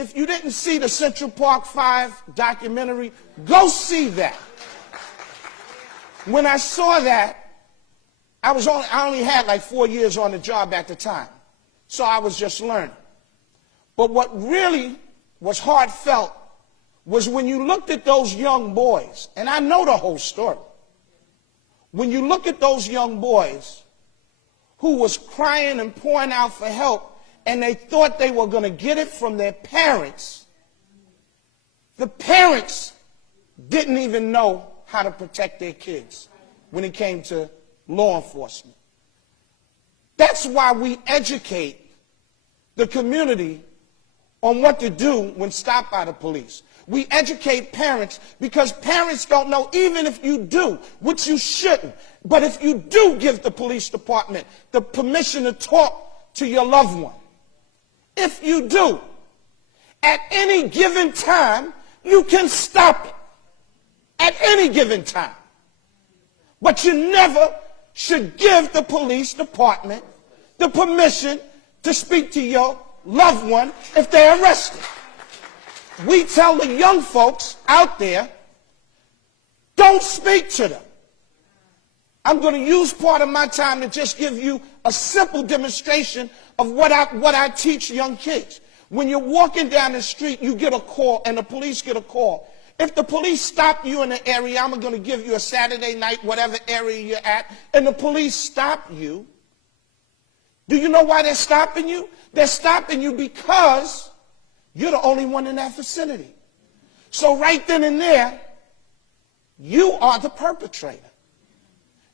If you didn't see the Central Park 5 documentary, go see that. When I saw that, I only had like 4 years on the job at the time. So I was just learning. But what really was heartfelt was when you looked at those young boys, and I know the whole story. When you look at those young boys who was crying and pouring out for help, and they thought they were going to get it from their parents, the parents didn't even know how to protect their kids when it came to law enforcement. That's why we educate the community on what to do when stopped by the police. We educate parents because parents don't know, even if you do, which you shouldn't, but if you do give the police department the permission to talk to your loved one, if you do, at any given time, you can stop it. At any given time. But you never should give the police department the permission to speak to your loved one if they're arrested. We tell the young folks out there, don't speak to them. I'm going to use part of my time to just give you a simple demonstration of what I teach young kids. When you're walking down the street, you get a call, and the police get a call. If the police stop you in an area, I'm going to give you a Saturday night, whatever area you're at, and the police stop you, do you know why they're stopping you? They're stopping you because you're the only one in that vicinity. So right then and there, you are the perpetrator.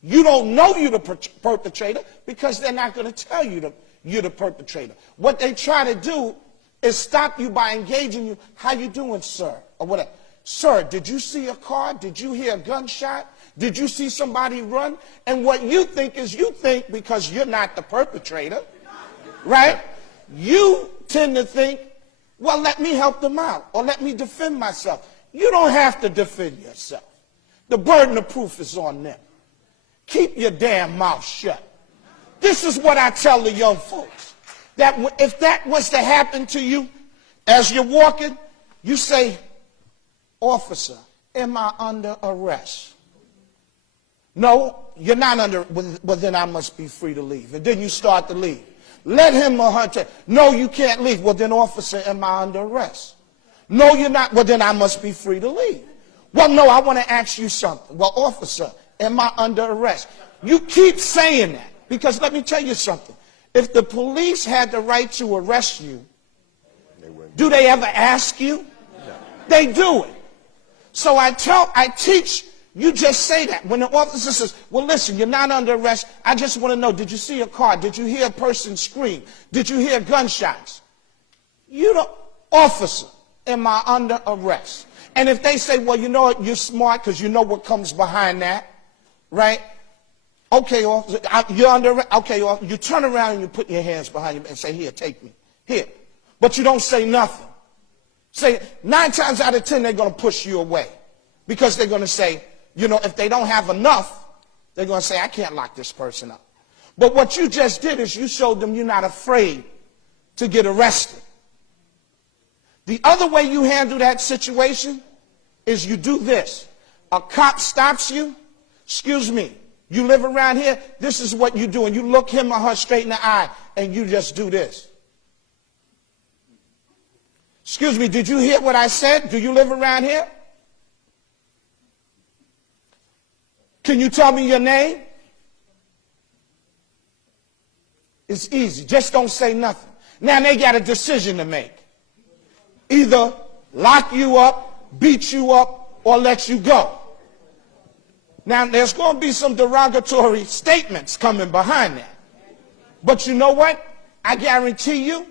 You don't know you're the perpetrator because they're not going to tell you you're the perpetrator. What they try to do is stop you by engaging you. How you doing, sir? Or whatever. Sir, did you see a car? Did you hear a gunshot? Did you see somebody run? And what you think is, you think because you're not the perpetrator, right? You tend to think, well, let me help them out, or let me defend myself. You don't have to defend yourself. The burden of proof is on them. Keep your damn mouth shut. This is what I tell the young folks. That if that was to happen to you as you're walking, you say, officer, am I under arrest? No, you're not under, well then I must be free to leave. And then you start to leave. Let him or her tell, no, you can't leave. Well then, officer, am I under arrest? No, you're not. Well then I must be free to leave. Well, no, I want to ask you something. Well, officer, am I under arrest? You keep saying that because let me tell you something. If the police had the right to arrest you, do they ever ask you? No. They do it. So I teach, you just say that. When the officer says, well, listen, you're not under arrest. I just want to know, did you see a car? Did you hear a person scream? Did you hear gunshots? You don't, officer, am I under arrest? And if they say, well, you know what, you're smart because you know what comes behind that, right? Okay, officer, you're under arrest. Okay, officer, you turn around and you put your hands behind you and say, here, take me. Here. But you don't say nothing. Say, 9 times out of 10, they're going to push you away. Because they're going to say, you know, if they don't have enough, they're going to say, I can't lock this person up. But what you just did is you showed them you're not afraid to get arrested. The other way you handle that situation is you do this. A cop stops you. Excuse me, you live around here? This is what you do. And you look him or her straight in the eye and you just do this. Excuse me, did you hear what I said? Do you live around here? Can you tell me your name? It's easy. Just don't say nothing. Now they got a decision to make. Either lock you up, beat you up, or let you go. Now there's going to be some derogatory statements coming behind that. But you know what? I guarantee you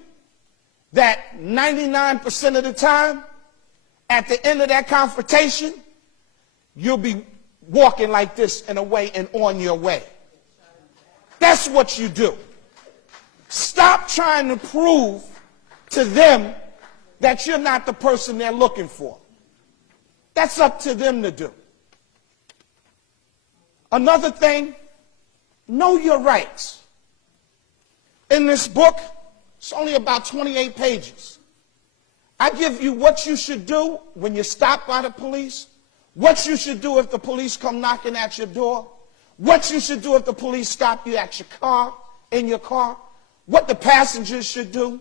that 99% of the time, at the end of that confrontation, you'll be walking like this in a way and on your way. That's what you do. Stop trying to prove to them that you're not the person they're looking for. That's up to them to do. Another thing, know your rights. In this book, it's only about 28 pages. I give you what you should do when you're stopped by the police, what you should do if the police come knocking at your door, what you should do if the police stop you at your car, in your car, what the passengers should do,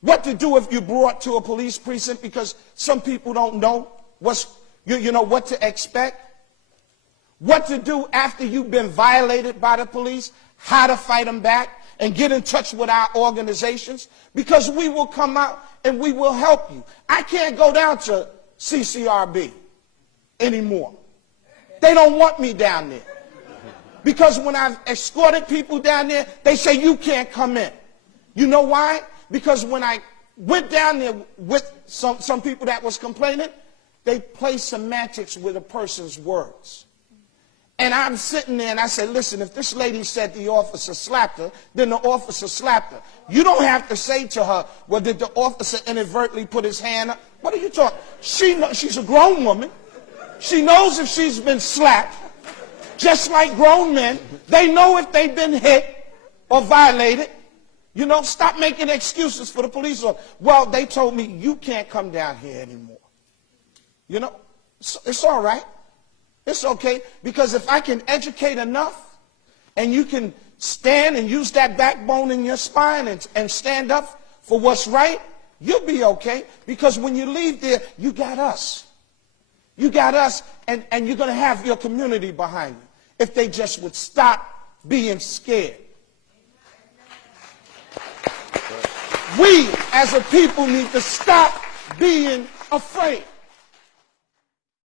what to do if you're brought to a police precinct, because some people don't know what to expect, what to do after you've been violated by the police, how to fight them back, and get in touch with our organizations, because we will come out and we will help you. I can't go down to CCRB anymore. They don't want me down there. Because when I've escorted people down there, they say you can't come in. You know why? Because when I went down there with some people that was complaining, they play semantics with a person's words. And I'm sitting there and I said, listen, if this lady said the officer slapped her, then the officer slapped her. You don't have to say to her, well, did the officer inadvertently put his hand up? What are you talking? She's a grown woman. She knows if she's been slapped. Just like grown men, they know if they've been hit or violated. You know, stop making excuses for the police. Well, they told me you can't come down here anymore. You know, it's all right. It's okay, because if I can educate enough and you can stand and use that backbone in your spine and stand up for what's right, you'll be okay, because when you leave there, you got us. You got us, and you're going to have your community behind you if they just would stop being scared. We, as a people, need to stop being afraid.